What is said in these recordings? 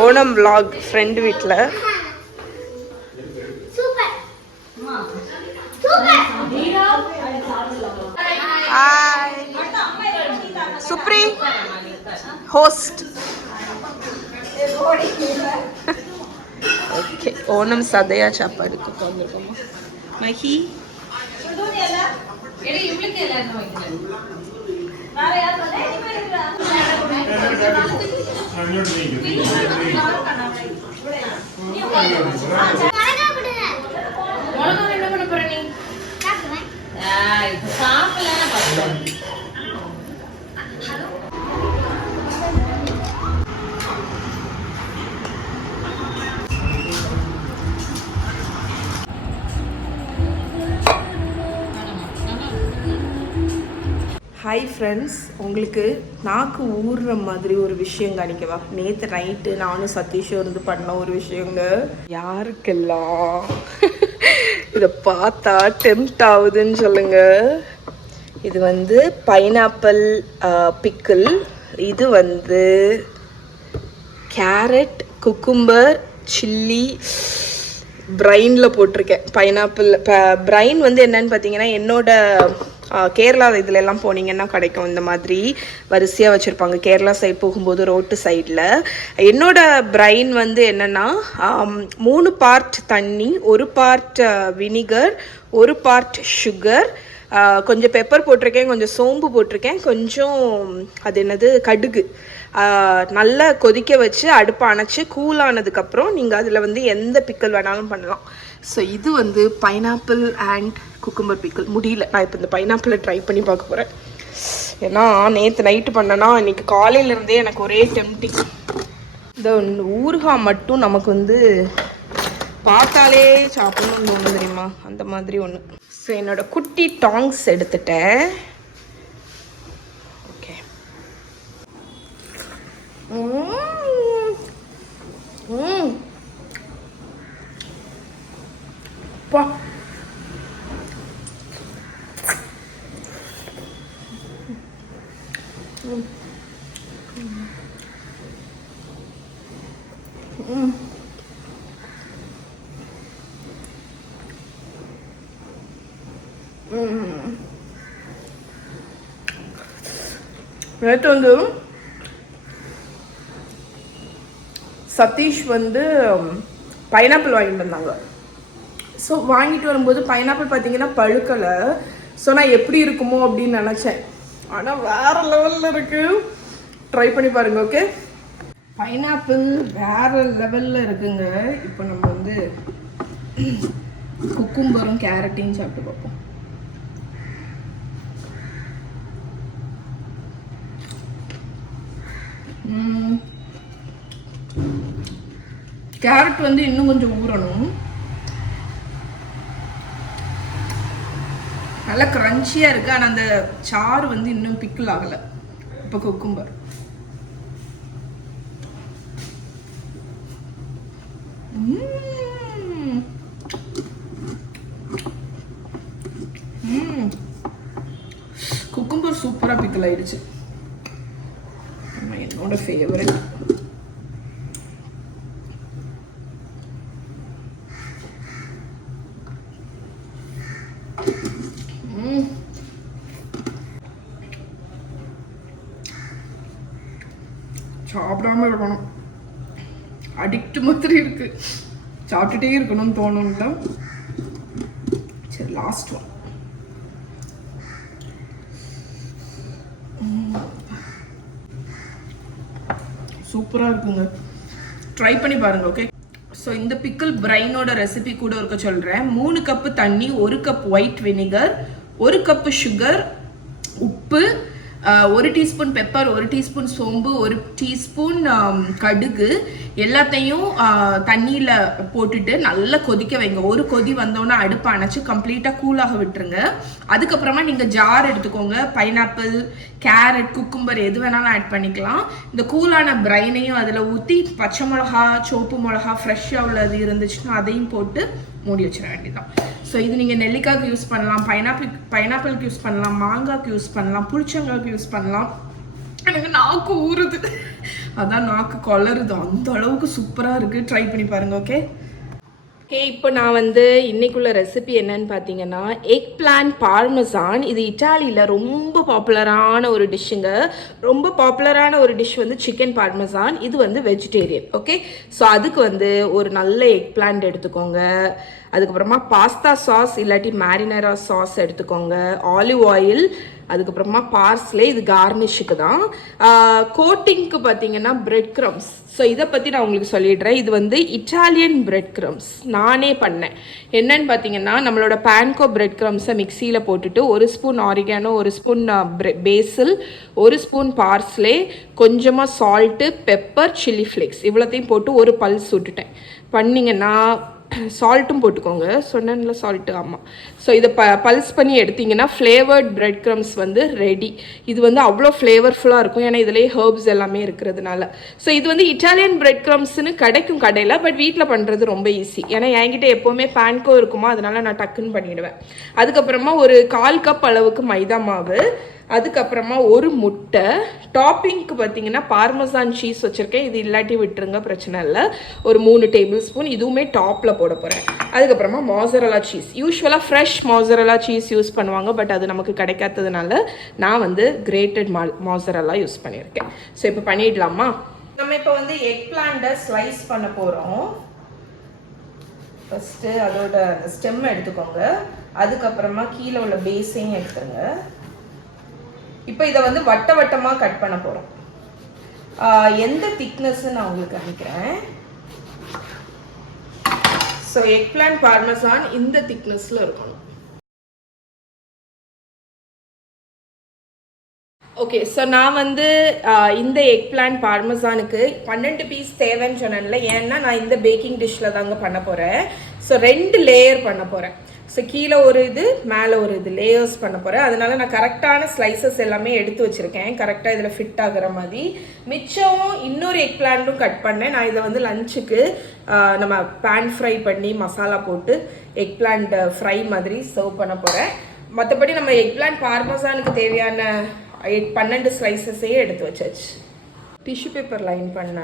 Onam vlog friend வீட்டில். Hi Subri host. Okay, Onam சதையா சாப்பாடுக்கு உட்காந்துருக்கோமா மஹி. ஹாய் ஃப்ரெண்ட்ஸ், உங்களுக்கு நாக்கு ஊறுற மாதிரி ஒரு விஷயம் காணிக்கவா? நேற்று நைட்டு நானும் சதீஷும் இருந்து பண்ண ஒரு விஷயங்க. யாருக்கெல்லாம் இதை பார்த்தா டெம்ப்ட் ஆகுதுன்னு சொல்லுங்க. இது வந்து பைனாப்பிள் பிக்கிள். இது வந்து கேரட், குக்கும்பர், சில்லி பிரைனில் போட்டிருக்கேன். பைனாப்பிள் பிரைன் வந்து என்னன்னு பார்த்தீங்கன்னா, என்னோட கேரளா இதில் எல்லாம் போனீங்கன்னா கிடைக்கும். இந்த மாதிரி வரிசையாக வச்சுருப்பாங்க கேரளா சைட் போகும்போது ரோட்டு சைடில். என்னோட பிரைன் வந்து என்னென்னா 3 பார்ட் தண்ணி, 1 பார்ட் வினிகர், 1 பார்ட் சுகர், கொஞ்சம் பெப்பர் போட்டிருக்கேன், கொஞ்சம் சோம்பு போட்டிருக்கேன், கொஞ்சம் அது என்னது கடுகு. நல்லா கொதிக்க வச்சு அடுப்பை அணைச்சி கூலானதுக்கப்புறம் நீங்கள் அதில் வந்து எந்த பிக்கல் வேணாலும் பண்ணலாம். ஸோ இது வந்து பைனாப்பிள் அண்ட் குக்கும்பர் பிக்கல். முடியல, நான் இப்போ இந்த பைனாப்பிளை ட்ரை பண்ணி பார்க்க போகிறேன். ஏன்னா நேற்று நைட்டு பண்ணேன்னா இன்றைக்கி காலையிலேருந்தே எனக்கு ஒரே டெம்ப்டிங். இந்த ஊறுகாய் மட்டும் நமக்கு வந்து பார்த்தாலே சாப்பிடணும்னு தோணும் தெரியுமா, அந்த மாதிரி ஒன்று. ஸோ என்னோடய குட்டி டாங்ஸ் எடுத்துட்டேன். ஓகே. பா, நேற்று வந்து சதீஷ் வந்து பைனாப்பிள் வாங்கிட்டு வந்தாங்க. ஸோ வாங்கிட்டு வரும்போது பைனாப்பிள் பார்த்தீங்கன்னா பழுக்கலை. ஸோ நான் எப்படி இருக்குமோ அப்படின்னு நினச்சேன். ஆனால் வேறு லெவலில் இருக்குது. ட்ரை பண்ணி பாருங்கள். ஓகே, பைனாப்பிள் வேறு லெவலில் இருக்குங்க. இப்போ நம்ம வந்து குக்கும்பரும் கேரட்டையும் சாப்பிட்டு பார்ப்போம். கேரட் வந்து இன்னும் கொஞ்சம் ஊறணும். நல்லா கிரன்ச்சியாக இருக்குது. ஆனால் அந்த சாறு வந்து இன்னும் பிக்கிள் ஆகலை. இப்போ குக்கும்பர் குக்கும்பர் சூப்பராக பிக்கிள் ஆயிடுச்சு. என்னோட ஃபேவரட். சாப்பிடாம இருக்கணும், அடிக்ட் மாதிரி இருக்கு, சாப்பிட்டுட்டே இருக்கணும்னு தோணும்ல. சரி, லாஸ்ட் ஒன். சூப்பராக இருக்குங்க, ட்ரை பண்ணி பாருங்க. ஓகே, ஸோ இந்த பிக்கிள் பிரைனோட ரெசிபி கூட இருக்க சொல்கிறேன். 3 கப்பு தண்ணி, 1 cup white vinegar, 1 cup sugar, உப்பு, 1 டீஸ்பூன் பெப்பர், 1 டீஸ்பூன் சோம்பு, 1 டீஸ்பூன் கடுகு எல்லாத்தையும் தண்ணியில் போட்டுட்டு நல்லா கொதிக்க வைங்க. ஒரு கொதி வந்தோன்னா அடுப்பை அணைச்சி கம்ப்ளீட்டாக கூலாக விட்டுருங்க. அதுக்கப்புறமா நீங்கள் ஜார் எடுத்துக்கோங்க. பைனாப்பிள், கேரட், குக்கும்பர் எது வேணாலும் ஆட் பண்ணிக்கலாம். இந்த கூலான பிரைனையும் அதில் ஊற்றி பச்சை மிளகா, சோப்பு மிளகா ஃப்ரெஷ்ஷாக உள்ளது இருந்துச்சுன்னா அதையும் போட்டு மூடி வச்சிட வேண்டியதான். ஸோ இது நீங்கள் நெல்லிக்காய்க்கு யூஸ் பண்ணலாம், பைனாப்பிளுக்கு யூஸ் பண்ணலாம், மாங்காய்க்கு யூஸ் பண்ணலாம், புளிச்சங்காய்க்கு யூஸ் பண்ணலாம். எனக்கு நாக்கு ஊறுது. அதான் நாக்கு கொளருது, அந்த அளவுக்கு சூப்பராக இருக்குது. ட்ரை பண்ணி பாருங்கள். ஓகே, இப்போ நான் வந்து இன்னைக்குள்ள ரெசிபி என்னன்னு பார்த்தீங்கன்னா எக் பிளான் பார்மசான். இது இட்டாலியில் ரொம்ப பாப்புலரான ஒரு டிஷ்ஷுங்க. ரொம்ப பாப்புலரான ஒரு டிஷ் வந்து சிக்கன் பார்மசான். இது வந்து வெஜிடேரியன். ஓகே, ஸோ அதுக்கு வந்து ஒரு நல்ல எக் பிளான்ட் எடுத்துக்கோங்க. அதுக்கப்புறமா பாஸ்தா சாஸ் இல்லாட்டி மேரினரா சாஸ் எடுத்துக்கோங்க. ஆலிவ் ஆயில், அதுக்கப்புறமா பார்ஸ்லே, இது கார்னிஷுக்கு தான். கோட்டிங்க்கு பார்த்தீங்கன்னா பிரெட் க்ரம்ஸ். ஸோ இதை பற்றி நான் உங்களுக்கு சொல்லிடுறேன். இது வந்து இட்டாலியன் பிரெட் க்ரம்ஸ் நானே பண்ணேன். என்னன்னு பார்த்தீங்கன்னா நம்மளோட பேன்கோ பிரெட் க்ரம்ஸை மிக்சியில் போட்டுட்டு 1 ஸ்பூன் ஆரிகானோ, 1 ஸ்பூன் பேசில், 1 ஸ்பூன் பார்ஸ்லே, கொஞ்சமாக சால்ட்டு, பெப்பர், சில்லி ஃப்ளேக்ஸ் இவ்வளோத்தையும் போட்டு ஒரு பல்ஸ் விட்டுட்டேன். பண்ணிங்கன்னா சால்ட்டும் போட்டுக்கோங்க, சொன்னேன்ல சால்ட்டு. ஆமாம். ஸோ இதை பல்ஸ் பண்ணி எடுத்திங்கன்னா ஃப்ளேவர்ட் பிரெட் க்ரம்ஸ் வந்து ரெடி. இது வந்து அவ்வளோ ஃப்ளேவர்ஃபுல்லாக இருக்கும், ஏன்னா இதிலே ஹர்ப்ஸ் எல்லாமே இருக்கிறதுனால. ஸோ இது வந்து இட்டாலியன் பிரெட் க்ரம்ஸ்னு கிடைக்கும் கடையில், பட் வீட்டில் பண்ணுறது ரொம்ப ஈஸி. ஏன்னா என்கிட்ட எப்போவுமே பேன்கோ இருக்குமா, அதனால நான் டக்குன்னு பண்ணிவிடுவேன். அதுக்கப்புறமா ஒரு 1/4 கப் அளவுக்கு மைதா மாவு, அதுக்கப்புறமா ஒரு முட்டை. டாப்பிங்க்கு பார்த்தீங்கன்னா பார்மசான் சீஸ் வச்சுருக்கேன், இது இல்லாட்டி விட்டுருங்க, பிரச்சனை இல்லை. ஒரு 3 டேபிள் ஸ்பூன், இதுவுமே டாப்பில் போட போகிறேன். அதுக்கப்புறமா மோசரலா சீஸ். யூஸ்வலாக ஃப்ரெஷ் மோசரலா சீஸ் யூஸ் பண்ணுவாங்க, பட் அது நமக்கு கிடைக்காததுனால நான் வந்து கிரேட்டட் மோசரலா யூஸ் பண்ணியிருக்கேன். ஸோ இப்போ பண்ணிடலாமா? நம்ம இப்போ வந்து எக் பிளான்ட்டை ஸ்லைஸ் பண்ண போகிறோம். ஃபஸ்ட்டு அதோட ஸ்டெம் எடுத்துக்கோங்க, அதுக்கப்புறமா கீழே உள்ள பேஸையும் எடுத்துருங்க. இப்போ இதை வந்து வட்ட வட்டமாக கட் பண்ண போகிறோம். எந்த திக்னஸ்ன்னு நான் உங்களுக்கு காமிக்கிறேன். ஸோ எக் பிளான் பார்மசான் இந்த திக்னஸில் இருக்கணும். ஓகே, ஸோ நான் வந்து இந்த எக் பிளான் பார்மசானுக்கு 12 பீஸ் தேவைன்னு சொன்னேன்ல, ஏன்னா நான் இந்த பேக்கிங் டிஷ்ஷில் தாங்க பண்ண போகிறேன். ஸோ 2 லேயர் பண்ண போகிறேன். ஸோ கீழே ஒரு இது, மேலே ஒரு இது, லேயர்ஸ் பண்ண போகிறேன். அதனால நான் கரெக்டான ஸ்லைசஸ் எல்லாமே எடுத்து வச்சுருக்கேன், கரெக்டாக இதில் ஃபிட் ஆகிற மாதிரி. மிச்சம் இன்னொரு எக் பிளான்ட்டும் கட் பண்ணேன். நான் இதை வந்து லஞ்சுக்கு நம்ம பேன் ஃப்ரை பண்ணி மசாலா போட்டு எக் பிளான்ட் ஃப்ரை மாதிரி சர்வ் பண்ண போகிறேன். மற்றபடி நம்ம எக் பிளான்ட் பார்மசானுக்கு தேவையான 12 ஸ்லைசஸையே எடுத்து வச்சாச்சு. டிஷ்யூ பேப்பர் லைன் பண்ண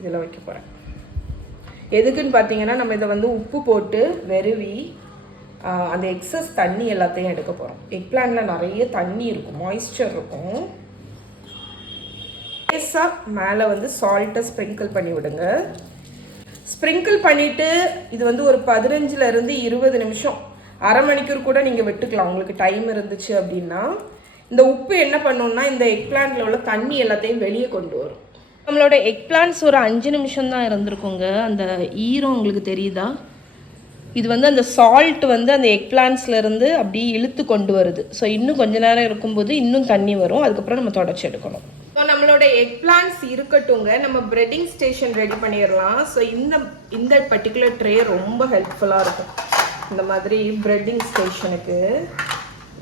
இதில் வைக்க போகிறேன். எதுக்குன்னு பார்த்தீங்கன்னா நம்ம இதை வந்து உப்பு போட்டு வெறுவி அந்த எக்ஸஸ் தண்ணி எல்லாத்தையும் எடுக்க போகிறோம். எக் பிளான்ட்டில் நிறைய தண்ணி இருக்கும், மாய்ஸ்சர் இருக்கும். லேசாக மேலே வந்து சால்ட்டை ஸ்ப்ரிங்கிள் பண்ணி விடுங்க. ஸ்ப்ரிங்கிள் பண்ணிவிட்டு இது வந்து ஒரு 15லேருந்து 20 நிமிஷம், அரை மணிக்கூர் கூட நீங்கள் விட்டுக்கலாம் உங்களுக்கு டைம் இருந்துச்சு அப்படின்னா. இந்த உப்பு என்ன பண்ணணும்னா இந்த எக் பிளான்ட்டில் உள்ள தண்ணி எல்லாத்தையும் வெளியே கொண்டு வரும். நம்மளோட எக் பிளான்ட்ஸ் ஒரு 5 நிமிஷம் தான் இருந்திருக்குங்க. அந்த ஈரம் உங்களுக்கு தெரியுதா? இது வந்து அந்த சால்ட் வந்து அந்த எக் பிளான்ட்ஸ்லேருந்து அப்படியே இழுத்து கொண்டு வருது. ஸோ இன்னும் கொஞ்ச நேரம் இருக்கும்போது இன்னும் தண்ணி வரும், அதுக்கப்புறம் நம்ம தொடச்சி எடுக்கணும். ஸோ நம்மளோட எக் பிளான்ட்ஸ் இருக்கட்டுங்க, நம்ம பிரெட்டிங் ஸ்டேஷன் ரெடி பண்ணிடலாம். ஸோ இந்த பர்டிகுலர் ட்ரே ரொம்ப ஹெல்ப்ஃபுல்லாக இருக்கும் இந்த மாதிரி பிரெட்டிங் ஸ்டேஷனுக்கு,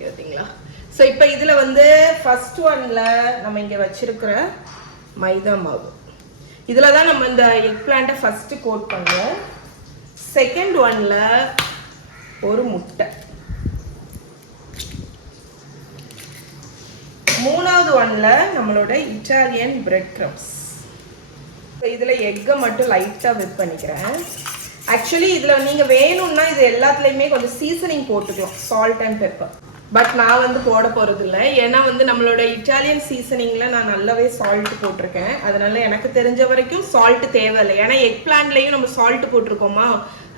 பார்த்தீங்களா? ஸோ இப்போ இதில் வந்து ஃபர்ஸ்ட் ஒன்ல நம்ம இங்கே வச்சிருக்கிற மைதா மாவு, இதில் தான் நம்ம இந்த எக் பிளான்ட்டை ஃபஸ்ட்டு கோட் பண்ணுவோம். செகண்ட் ஒன்ல ஒரு முட்டை, மூணாவது ஒன்ல நம்மளோட இட்டாலியன் பிரெட் க்ரம்ஸ். இதில் எக்கை மட்டும் லைட்டாக விப் பண்ணிக்கிறேன். ஆக்சுவலி இதில் நீங்கள் வேணும்னா இது எல்லாத்துலேயுமே கொஞ்சம் சீசனிங் போட்டுக்கலாம், சால்ட் அண்ட் பெப்பர். பட் நான் வந்து போட போகிறது இல்லை, ஏன்னா வந்து நம்மளோட இட்டாலியன் சீசனிங்கில் நான் நல்லாவே சால்ட்டு போட்டிருக்கேன். அதனால எனக்கு தெரிஞ்ச வரைக்கும் சால்ட்டு தேவையில்லை, ஏன்னா எக் பிளான்ட்லேயும் நம்ம சால்ட்டு போட்டிருக்கோமா,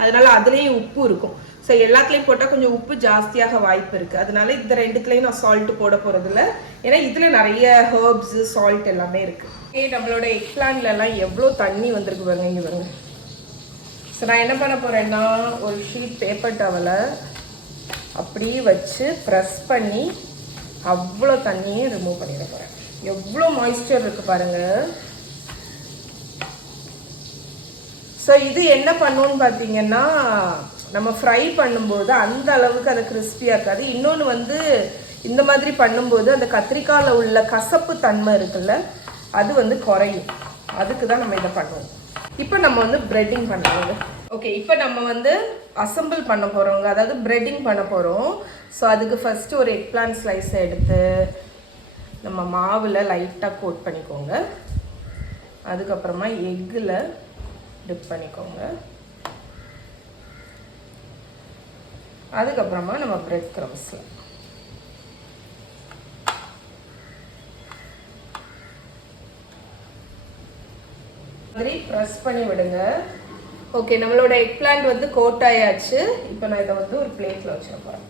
அதனால அதுலேயும் உப்பு இருக்கும். ஸோ எல்லாத்துலேயும் போட்டால் கொஞ்சம் உப்பு ஜாஸ்தியாக வாய்ப்பு இருக்குது. அதனால இந்த ரெண்டுத்துலேயும் நான் சால்ட்டு போட போகிறதில்ல, ஏன்னா இதில் நிறைய ஹர்ப்ஸு சால்ட் எல்லாமே இருக்குது. நம்மளோட எக் பிளான்ட்லலாம் எவ்வளோ தண்ணி வந்திருக்கு பாருங்க, இங்கே பாருங்க. ஸோ நான் என்ன பண்ண போகிறேன்னா ஒரு ஷீட் பேப்பர் டவலை அப்படியே வச்சு ப்ரெஸ் பண்ணி அவ்வளோ தண்ணியை ரிமூவ் பண்ணிட போகிறேன். எவ்வளோ மாய்ஸ்சர் இருக்குது பாருங்கள். ஸோ இது என்ன பண்ணுன்னு பார்த்தீங்கன்னா நம்ம ஃப்ரை பண்ணும்போது அந்த அளவுக்கு அது கிறிஸ்பியாக இருக்காது. இன்னொன்று வந்து இந்த மாதிரி பண்ணும்போது அந்த கத்திரிக்காயில் உள்ள கசப்பு தன்மை இருக்குல்ல, அது வந்து குறையும். அதுக்கு தான் நம்ம இதை பண்ணுவோம். இப்போ நம்ம வந்து பிரெட்டிங் பண்ணுவோங்க. ஓகே, இப்போ நம்ம வந்து அசம்பிள் பண்ண போகிறோங்க, அதாவது பிரெட்டிங் பண்ண போகிறோம். ஸோ அதுக்கு ஃபஸ்ட்டு ஒரு எக் பிளான்ட் ஸ்லைஸை எடுத்து நம்ம மாவில் லைட்டாக கோட் பண்ணிக்கோங்க. அதுக்கப்புறமா எக்கில் டிப் பண்ணிக்கோங்க. அதுக்கப்புறமா நம்ம பிரெட் க்ரம்ஸில் மாதிரி ப்ரெஸ் பண்ணி விடுங்க. ஓகே, நம்மளோட எக் பிளான்ட் வந்து கோட் ஆயாச்சு. இப்போ நான் இதை வந்து ஒரு பிளேட்டில் வச்சிட போகிறேன்.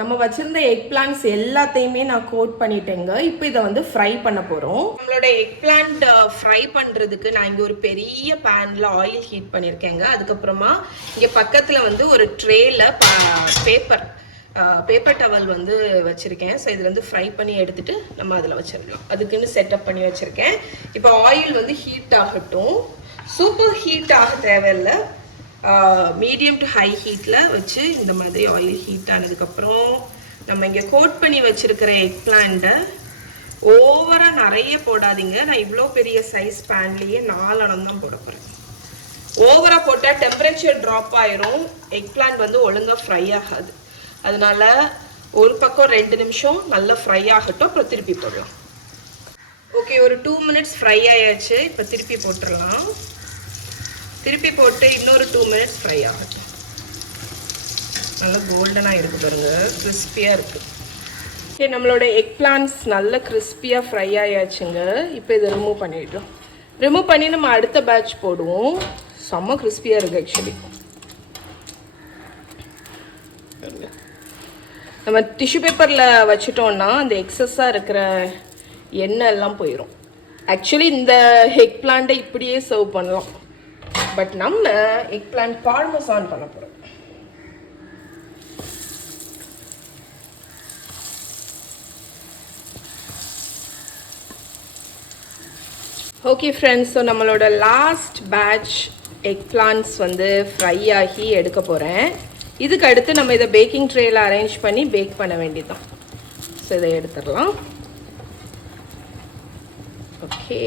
நம்ம வச்சிருந்த எக் பிளான்ட்ஸ் எல்லாத்தையுமே நான் கோட் பண்ணிட்டேங்க. இப்போ இதை வந்து ஃப்ரை பண்ண போகிறோம். நம்மளோட எக் பிளான்ட் ஃப்ரை பண்ணுறதுக்கு நான் இங்கே ஒரு பெரிய பேனில் ஆயில் ஹீட் பண்ணியிருக்கேங்க. அதுக்கப்புறமா இங்கே பக்கத்தில் வந்து ஒரு ட்ரேயில் பேப்பர் டவல் வந்து வச்சுருக்கேன். ஸோ இது வந்து ஃப்ரை பண்ணி எடுத்துகிட்டு நம்ம அதில் வச்சிடலாம். அதுக்குன்னு செட்டப் பண்ணி வச்சுருக்கேன். இப்போ ஆயில் வந்து ஹீட் ஆகட்டும். சூப்பர் ஹீட் ஆக தேவையில்லை, மீடியம் டு ஹை ஹீட்டில் வச்சு இந்த மாதிரி ஆயில் ஹீட் ஆனதுக்கப்புறம் நம்ம இங்கே கோட் பண்ணி வச்சுருக்கிற எக் பிளான்ட்டை ஓவராக நிறைய போடாதீங்க. நான் இவ்வளோ பெரிய சைஸ் பேன்லேயே 4 அணம் தான் போட போகிறேன். ஓவராக போட்டால் டெம்பரேச்சர் ட்ராப் ஆயிரும், எக் பிளான்ட் வந்து ஒழுங்காக ஃப்ரை ஆகாது. அதனால ஒரு பக்கம் 2 நிமிஷம் நல்லா ஃப்ரை ஆகட்டும், அப்புறம் திருப்பி போடலாம். ஓகே, ஒரு 2 மினிட்ஸ் ஃப்ரை ஆயாச்சு. இப்போ திருப்பி போட்டுடலாம். திருப்பி போட்டு இன்னொரு 2 மினிட்ஸ் ஃப்ரை ஆகட்டும். நல்லா கோல்டனாக இருக்கு பாருங்க, கிறிஸ்பியாக இருக்குது. ஓகே, நம்மளோட எக் பிளான்ட்ஸ் நல்லா கிறிஸ்பியாக ஃப்ரை ஆயாச்சுங்க. இப்போ இதை ரிமூவ் பண்ணிவிட்டோம். ரிமூவ் பண்ணி நம்ம அடுத்த பேட்ச் போடுவோம். செம்ம கிறிஸ்பியாக இருக்குது ஆக்சுவலி. நம்ம டிஷ்யூ பேப்பரில் வச்சுட்டோன்னா அந்த எக்ஸஸாக இருக்கிற எண்ணெய் எல்லாம் போயிடும். ஆக்சுவலி இந்த எக் பிளான்ட்டை இப்படியே சர்வ் பண்ணலாம். பட் நம்ம எக் பிளான்ட் பார்மசான் பண்ண போகிறோம். ஓகே ஃப்ரெண்ட்ஸ், ஸோ நம்மளோட லாஸ்ட் பேட்ச் எக் பிளான்ட்ஸ் வந்து ஃப்ரை ஆகி எடுக்க போகிறேன். இதுக்கு அடுத்து நம்ம இதை பேக்கிங் ட்ரேயில் அரேஞ்ச் பண்ணி பேக் பண்ண வேண்டியதுதான். ஸோ இதை எடுத்துடலாம். ஓகே,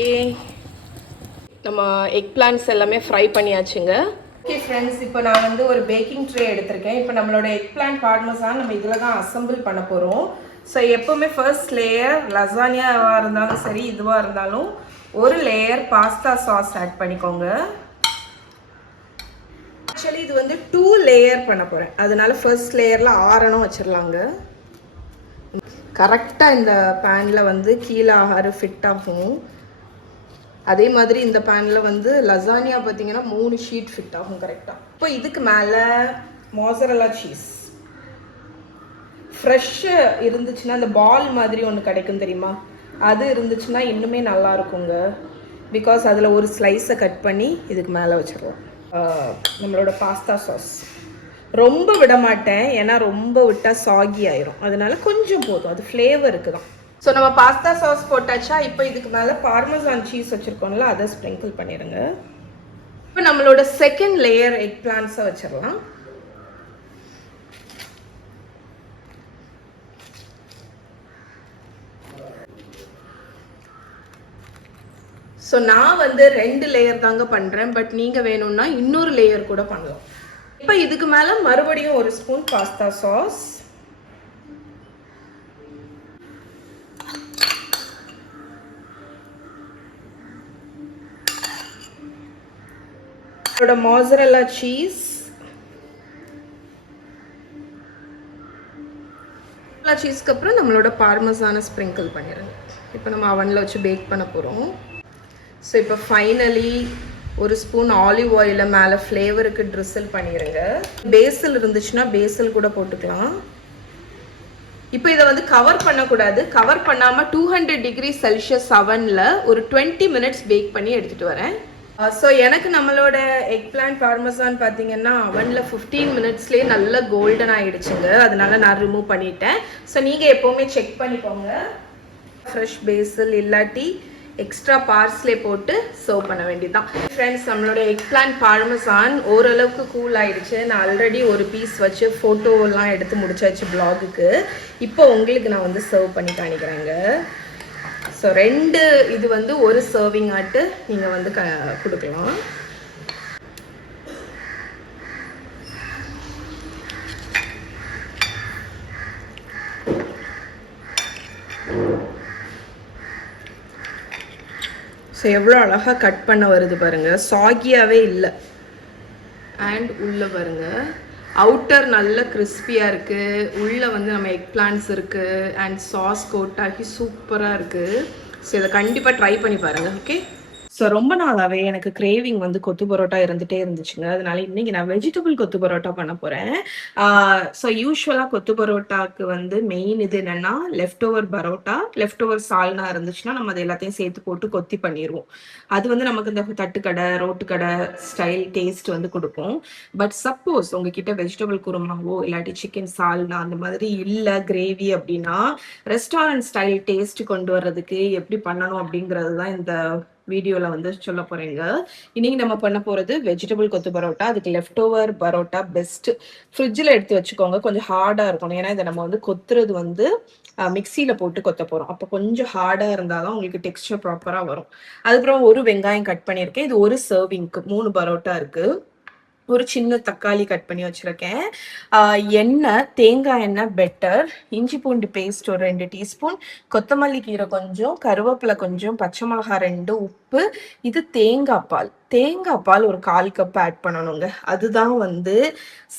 நம்ம எக் பிளான்ட்ஸ் எல்லாமே ஃப்ரை பண்ணியாச்சுங்க. ஓகே ஃப்ரெண்ட்ஸ், இப்போ நான் வந்து ஒரு பேக்கிங் ட்ரே எடுத்திருக்கேன். இப்போ நம்மளோட எக் பிளான்ட் பார்மசான் நம்ம இதில் தான் அசம்பிள் பண்ண போகிறோம். ஸோ எப்போவுமே ஃபர்ஸ்ட் லேயர் லசானியாவாக இருந்தாலும் சரி, இதுவாக இருந்தாலும் ஒரு லேயர் பாஸ்தா சாஸ் ஆட் பண்ணிக்கோங்க. ஆக்சுவலி இது வந்து 2 லேயர் பண்ண போகிறேன். அதனால ஃபர்ஸ்ட் லேயரில் 6 அணம் வச்சிடலாங்க. கரெக்டாக இந்த பேனில் வந்து கீழே 6 ஃபிட் ஆகும். அதே மாதிரி இந்த பேனில் வந்து லசானியா பார்த்தீங்கன்னா 3 ஷீட் ஃபிட் ஆகும் கரெக்டாக. இப்போ இதுக்கு மேலே மோசரல்லா சீஸ் ஃப்ரெஷ்ஷு இருந்துச்சுன்னா, அந்த பால் மாதிரி ஒன்று கிடைக்கும் தெரியுமா, அது இருந்துச்சுன்னா இன்னுமே நல்லா இருக்குங்க. பிகாஸ் அதில் ஒரு ஸ்லைஸை கட் பண்ணி இதுக்கு மேலே வச்சிடலாம். நம்மளோட பாஸ்தா சாஸ் ரொம்ப விட மாட்டேன், ஏன்னா ரொம்ப விட்டால் சாகி ஆயிரும். அதனால கொஞ்சம் போதும், அது ஃப்ளேவருக்கு தான். ஸோ நம்ம பாஸ்தா சாஸ் போட்டாச்சா. இப்போ இதுக்கு மேலே பார்மசான் சீஸ் வச்சுருக்கோம்ல, அதை ஸ்ப்ரிங்கிள் பண்ணிடுங்க. இப்போ நம்மளோட செகண்ட் லேயர் எக் பிளான்ட்ஸை வச்சிடலாம். ஸோ நான் வந்து 2 லேயர் தாங்க பண்ணுறேன். பட் நீங்கள் வேணும்னா இன்னொரு லேயர் கூட பண்ணலாம். இப்போ இதுக்கு மேலே மறுபடியும் ஒரு ஸ்பூன் பாஸ்தா சாஸ், மோசரல்லா சீஸ், சீஸ்க்கு அப்புறம் நம்மளோட பார்மசானை ஸ்ப்ரிங்கிள் பண்ணிடுங்க. இப்போ நம்ம அவனில் வச்சு பேக் பண்ண போகிறோம். ஸோ இப்போ ஃபைனலி ஒரு ஸ்பூன் ஆலிவ் ஆயிலை மேலே ஃப்ளேவருக்கு ட்ரிசில் பண்ணிடுங்க. பேசில் இருந்துச்சுன்னா பேசில் கூட போட்டுக்கலாம். இப்போ இதை வந்து கவர் பண்ணக்கூடாது. கவர் பண்ணாமல் 200 டிகிரி செல்சியஸ் அவனில் ஒரு 20 மினிட்ஸ் பேக் பண்ணி எடுத்துகிட்டு வரேன். ஸோ எனக்கு நம்மளோட எக் பிளான்ட் பார்மசான் பார்த்தீங்கன்னா அவனில் 15 மினிட்ஸ்லேயே நல்ல கோல்டன் ஆகிடுச்சுங்க. அதனால நான் ரிமூவ் பண்ணிட்டேன். ஸோ நீங்கள் எப்போவுமே செக் பண்ணிக்கோங்க. ஃப்ரெஷ் பேசில் இல்லாட்டி எக்ஸ்ட்ரா பார்ஸ்லே போட்டு சர்வ் பண்ண வேண்டியதுதான். ஃப்ரெண்ட்ஸ், நம்மளோட எக் பிளான்ட் பார்மசான் ஓரளவுக்கு கூல் ஆகிடுச்சு. நான் ஆல்ரெடி ஒரு பீஸ் வச்சு ஃபோட்டோலாம் எடுத்து முடிச்சாச்சு ப்ளாகுக்கு. இப்போ உங்களுக்கு நான் வந்து சர்வ் பண்ணி காணிக்கிறேங்க. ஸோ 2 இது வந்து ஒரு சர்விங் ஆட்டு நீங்கள் வந்து கொடுக்கலாம். ஸோ ஸோ எவ்வளோ அழகாக கட் பண்ண வருது பாருங்கள், சாகியாகவே இல்லை. அண்ட் உள்ளே பாருங்கள், அவுட்டர் நல்ல கிறிஸ்பியாக இருக்குது, உள்ளே வந்து நம்ம எக் பிளான்ட்ஸ் இருக்குது அண்ட் சாஸ் கோட் ஆகி சூப்பராக இருக்குது. ஸோ இதை கண்டிப்பாக ட்ரை பண்ணி பாருங்கள். ஓகே, ஸோ ரொம்ப நாளாகவே எனக்கு கிரேவிங் வந்து கொத்து பரோட்டா இருந்துகிட்டே இருந்துச்சுங்க. அதனால இன்னைக்கு நான் வெஜிடபிள் கொத்து பரோட்டா பண்ண போகிறேன். ஸோ யூஸ்வலாக கொத்து பரோட்டாவுக்கு வந்து மெயின் இது என்னென்னா left over parotta, left over salna இருந்துச்சுன்னா நம்ம அதை எல்லாத்தையும் சேர்த்து போட்டு கொத்தி பண்ணிடுவோம். அது வந்து நமக்கு இந்த தட்டுக்கடை ரோட்டுக்கடை ஸ்டைல் டேஸ்ட் வந்து கொடுக்கும். பட் சப்போஸ் உங்ககிட்ட வெஜிடபிள் குருமாவோ இல்லாட்டி சிக்கன் சால்னா அந்த மாதிரி இல்லை கிரேவி அப்படின்னா ரெஸ்டாரண்ட் ஸ்டைல் டேஸ்ட் கொண்டு வர்றதுக்கு எப்படி பண்ணணும் அப்படிங்கிறது தான் இந்த வீடியோவில் வந்து சொல்ல போகிறேங்க. இன்னைக்கு நம்ம பண்ண போகிறது வெஜிடபிள் கொத்து பரோட்டா. அதுக்கு லெஃப்ட் ஓவர் பரோட்டா பெஸ்ட். ஃப்ரிட்ஜில் எடுத்து வச்சுக்கோங்க, கொஞ்சம் ஹார்டாக இருக்கணும். ஏன்னா இதை நம்ம வந்து கொத்துறது வந்து மிக்சியில் போட்டு கொத்த போகிறோம். அப்போ கொஞ்சம் ஹார்டாக இருந்தால் தான் உங்களுக்கு டெக்ஸ்டர் ப்ராப்பராக வரும். அதுக்கப்புறம் ஒரு வெங்காயம் கட் பண்ணியிருக்கேன். இது ஒரு சர்விங்க்கு 3 பரோட்டா இருக்குது. ஒரு சின்ன தக்காளி கட் பண்ணி வச்சுருக்கேன். எண்ணெய், தேங்காய் எண்ணெய் பெட்டர், இஞ்சி பூண்டு பேஸ்ட் ஒரு 2 டீஸ்பூன், கொத்தமல்லி கீரை கொஞ்சம், கருவேப்பிலை கொஞ்சம், பச்சை மிளகாய் 2, உப்பு. இது தேங்காய் பால். தேங்காய் பால் ஒரு 1/4 கப் ஆட் பண்ணணுங்க. அதுதான் வந்து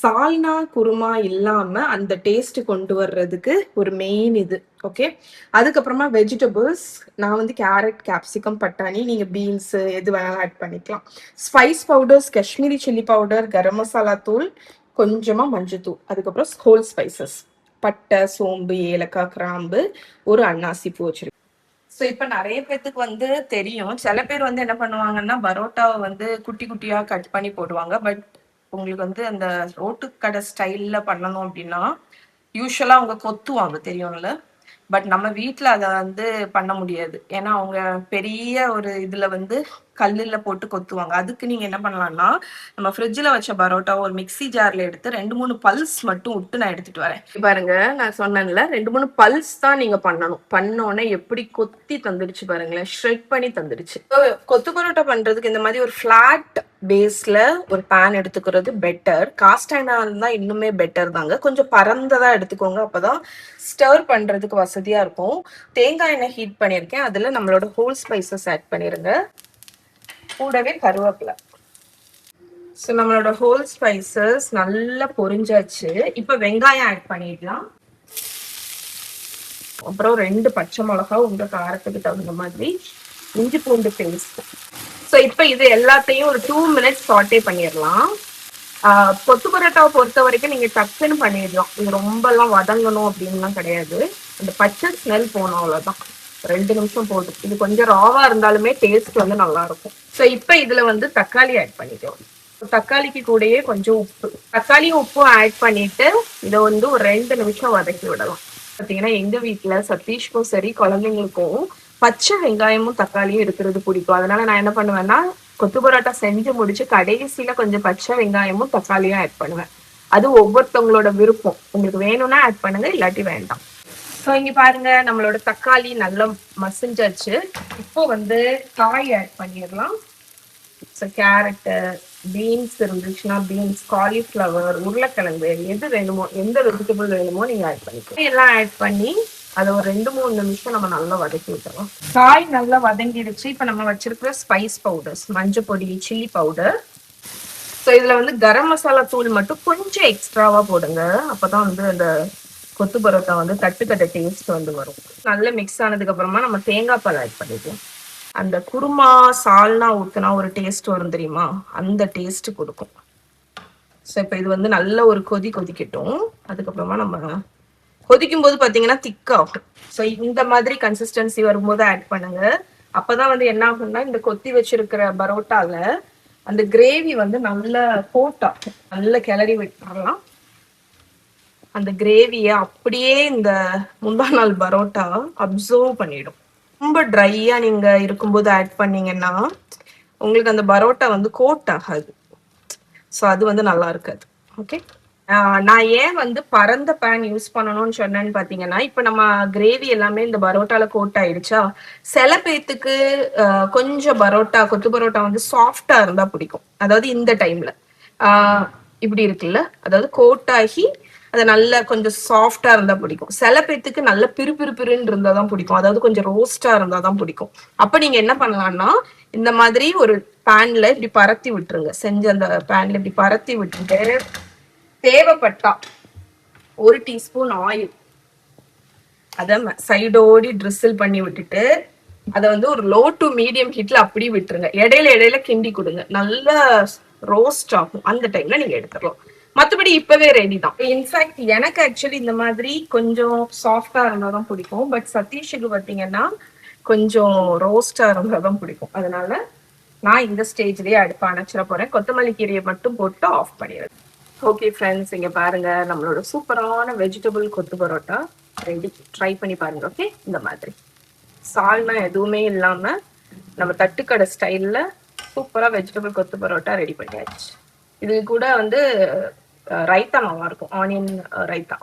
சால்னா குருமா இல்லாமல் அந்த டேஸ்ட் கொண்டு வர்றதுக்கு ஒரு மெயின் இது. ஓகே, அதுக்கப்புறமா வெஜிடபிள்ஸ் நான் வந்து கேரட், கேப்சிகம், பட்டாணி, நீங்கள் பீன்ஸு எது வேணாலும் ஆட் பண்ணிக்கலாம். Spice powders, Kashmiri chilli powder, garam masala தூள், கொஞ்சமாக மஞ்சத்தூள், அதுக்கப்புறம் ஹோல் ஸ்பைசஸ் பட்டை, சோம்பு, ஏலக்காய், கிராம்பு, ஒரு அன்னாசி பூ வச்சிருக்கேன். ஸோ இப்போ நிறைய பேர்த்துக்கு வந்து தெரியும், சில பேர் வந்து என்ன பண்ணுவாங்கன்னா பரோட்டாவை வந்து குட்டி குட்டியாக கட் பண்ணி போடுவாங்க. பட் உங்களுக்கு வந்து அந்த ரோட்டு கடை ஸ்டைலில் பண்ணணும் அப்படின்னா யூஸ்வலாக அவங்க கொத்துவாங்க, தெரியும்ல. பட் நம்ம வீட்டில் அதை வந்து பண்ண முடியாது. ஏன்னா அவங்க பெரிய ஒரு இதில் வந்து கல்லில் போட்டு கொத்துவாங்க. அதுக்கு நீங்கள் என்ன பண்ணலாம்னா, நம்ம ஃப்ரிட்ஜில் வச்ச பரோட்டா ஒரு மிக்சி ஜாரில் எடுத்து 2-3 பல்ஸ் மட்டும் விட்டு நான் எடுத்துகிட்டு வரேன். பாருங்க, நான் சொன்னேன்ல 2-3 பல்ஸ் தான் நீங்கள் பண்ணணும். பண்ணோன்னே எப்படி கொத்தி தந்துடுச்சு பாருங்களேன், ஷ்ரெட் பண்ணி தந்துடுச்சு. கொத்து பரோட்டா பண்ணுறதுக்கு இந்த மாதிரி ஒரு ஃப்ளாட் பேஸில் ஒரு பேன் எடுத்துக்கிறது பெட்டர். காஸ்ட் அயர்னாக இருந்தால் இன்னுமே பெட்டர் தாங்க. கொஞ்சம் பறந்ததாக எடுத்துக்கோங்க, அப்போ தான் ஸ்டர் பண்ணுறதுக்கு வசதியாக இருக்கும். தேங்காய் எண்ணெய் ஹீட் பண்ணியிருக்கேன், அதில் நம்மளோட ஹோல் ஸ்பைசஸ் ஆட் பண்ணிடுங்க, கூடவே கருவேப்பிலை. ஸோ நம்மளோட ஹோல் ஸ்பைசஸ் நல்லா பொரிஞ்சாச்சு. இப்போ வெங்காயம் ஆட் பண்ணிடலாம். அப்புறம் 2 பச்சை மிளகா உங்கள் காரத்துக்கு தகுந்த மாதிரி, இஞ்சி பூண்டு பேஸ்ட். ஸோ இப்போ இது எல்லாத்தையும் ஒரு 2 மினிட்ஸ் சாட்டே பண்ணிடலாம். கொத்து பரோட்டாவை பொறுத்த வரைக்கும் நீங்கள் டக்குன்னு பண்ணிடலாம். இது ரொம்பலாம் வதங்கணும் அப்படின்லாம் கிடையாது. அந்த பச்சை ஸ்மெல் போகணும், அவ்வளோதான். 2 நிமிஷம் போதும். இது கொஞ்சம் ராவா இருந்தாலுமே டேஸ்ட் வந்து நல்லா இருக்கும். ஸோ இப்போ இதுல வந்து தக்காளி ஆட் பண்ணிக்கலாம். தக்காளிக்கு கூடயே கொஞ்சம் உப்பு, தக்காளியும் உப்பும் ஆட் பண்ணிட்டு இதை வந்து ஒரு 2 நிமிஷம் வதக்கி விடலாம். பார்த்தீங்கன்னா எங்க வீட்டுல சதீஷ்க்கும் சரி குழந்தைங்களுக்கும் பச்சை வெங்காயமும் தக்காளியும் இருக்கிறது பிடிக்கும். அதனால நான் என்ன பண்ணுவேன்னா, கொத்து பரோட்டா செஞ்சு முடிச்சு கடைசியில கொஞ்சம் பச்சை வெங்காயமும் தக்காளியும் ஆட் பண்ணுவேன். அது ஒவ்வொருத்தவங்களோட விருப்பம். உங்களுக்கு வேணும்னா ஆட் பண்ணுங்க, இல்லாட்டி வேண்டாம். ஸோ இங்கே பாருங்க, நம்மளோட தக்காளி நல்லா மசிஞ்சாச்சு. இப்போ வந்து காய் ஆட் பண்ணிடலாம். ஸோ கேரட்டு, பீன்ஸ் இருந்துச்சுன்னா பீன்ஸ், காலிஃப்ளவர், உருளைக்கிழங்கு, எது வேணுமோ, எந்த வெஜிடபிள் வேணுமோ நீங்கள் ஆட் பண்ணிக்கலாம். எல்லாம் ஆட் பண்ணி அதை ஒரு 2-3 நிமிஷம் நம்ம நல்லா வதக்கி விட்டுறோம். காய் நல்லா வதங்கிடுச்சு. இப்போ நம்ம வச்சிருக்கிற ஸ்பைஸ் பவுடர்ஸ், மஞ்சள் பொடி, சில்லி பவுடர். ஸோ இதில் வந்து கரம் மசாலா தூள் மட்டும் கொஞ்சம் எக்ஸ்ட்ராவாக போடுங்க. அப்போ தான் வந்து அந்த கொத்து பரோட்டா வந்து தட்டுக்கட்டை டேஸ்ட் வந்து வரும். நல்லா மிக்ஸ் ஆனதுக்கு அப்புறமா நம்ம தேங்காய் பால் ஆட் பண்ணிக்கலாம். அந்த குருமா சால்னா ஊத்துனா ஒரு டேஸ்ட் வரும் தெரியுமா, அந்த டேஸ்ட் கொடுக்கும். ஸோ இப்போ இது வந்து நல்ல ஒரு கொதிக்கட்டும். அதுக்கப்புறமா நம்ம கொதிக்கும் போது பார்த்தீங்கன்னா திக்காகும். ஸோ இந்த மாதிரி கன்சிஸ்டன்சி வரும்போது ஆட் பண்ணுங்க. அப்பதான் வந்து என்ன ஆகும்னா, இந்த கொத்தி வச்சிருக்கிற பரோட்டால அந்த கிரேவி வந்து நல்ல கோட்டா நல்ல கிளறி விட்டுறலாம். அந்த கிரேவியை அப்படியே இந்த முந்தா நாள் பரோட்டா அப்சர்வ் பண்ணிடும். ரொம்ப ட்ரையா நீங்க இருக்கும்போது ஆட் பண்ணீங்கன்னா உங்களுக்கு அந்த பரோட்டா வந்து கோட் ஆகாது. ஸோ அது வந்து நல்லா இருக்காது. ஓகே, நான் ஏன் வந்து பரந்த பேன் யூஸ் பண்ணணும்னு சொன்னேன்னு பார்த்தீங்கன்னா, இப்போ நம்ம கிரேவி எல்லாமே இந்த பரோட்டால கோட் ஆயிடுச்சா, சில பேத்துக்கு கொஞ்சம் பரோட்டா கொத்து பரோட்டா வந்து சாஃப்டா இருந்தா பிடிக்கும். அதாவது இந்த டைம்ல இப்படி இருக்குல்ல, அதாவது கோட் ஆகி அது நல்ல கொஞ்சம் சாஃப்டா இருந்தா பிடிக்கும். சில பேத்துக்கு நல்ல பிறுபிறுன்னு இருந்தா தான் பிடிக்கும், அதாவது கொஞ்சம் ரோஸ்டா இருந்தா தான் பிடிக்கும். அப்ப நீங்க என்ன பண்ணலாம்னா இந்த மாதிரி ஒரு பேன்ல இப்படி பரத்தி விட்டுருங்க. செஞ்ச அந்த பேன்ல இப்படி பரத்தி விட்டுட்டு தேவைப்பட்டா 1 டீஸ்பூன் ஆயில் அத சைடோடி ட்ரிசில் பண்ணி விட்டுட்டு அதை வந்து ஒரு லோ டு மீடியம் ஹீட்ல அப்படியே விட்டுருங்க. இடையில இடையில கிண்டி கொடுங்க, நல்லா ரோஸ்ட் ஆகும். அந்த டைம்ல நீங்க எடுத்துக்கலாம். மற்றபடி இப்பவே ரெடி தான். இன்ஃபேக்ட் எனக்கு ஆக்சுவலி இந்த மாதிரி கொஞ்சம் சாஃப்டா இருந்தாதான் பிடிக்கும். பட் சதீஷுக்கு பார்த்தீங்கன்னா கொஞ்சம் ரோஸ்டா இருந்தாதான் பிடிக்கும். அதனால நான் இந்த ஸ்டேஜ்லயே அடுப்பை அணைச்சிட போறேன். கொத்தமல்லி கீரையை மட்டும் போட்டு ஆஃப் பண்ணிடுறேன். ஓகே ஃப்ரெண்ட்ஸ், இங்க பாருங்க நம்மளோட சூப்பரான வெஜிடபிள் கொத்து பரோட்டா ரெடி. ட்ரை பண்ணி பாருங்க. ஓகே, இந்த மாதிரி சால்னா எதுவுமே இல்லாம நம்ம தட்டுக்கடை ஸ்டைல்ல சூப்பரா வெஜிடபிள் கொத்து பரோட்டா ரெடி பண்ணியாச்சு. இது கூட வந்து ரைத்தா நல்லா இருக்கும், ஆனியன் ரைத்தா.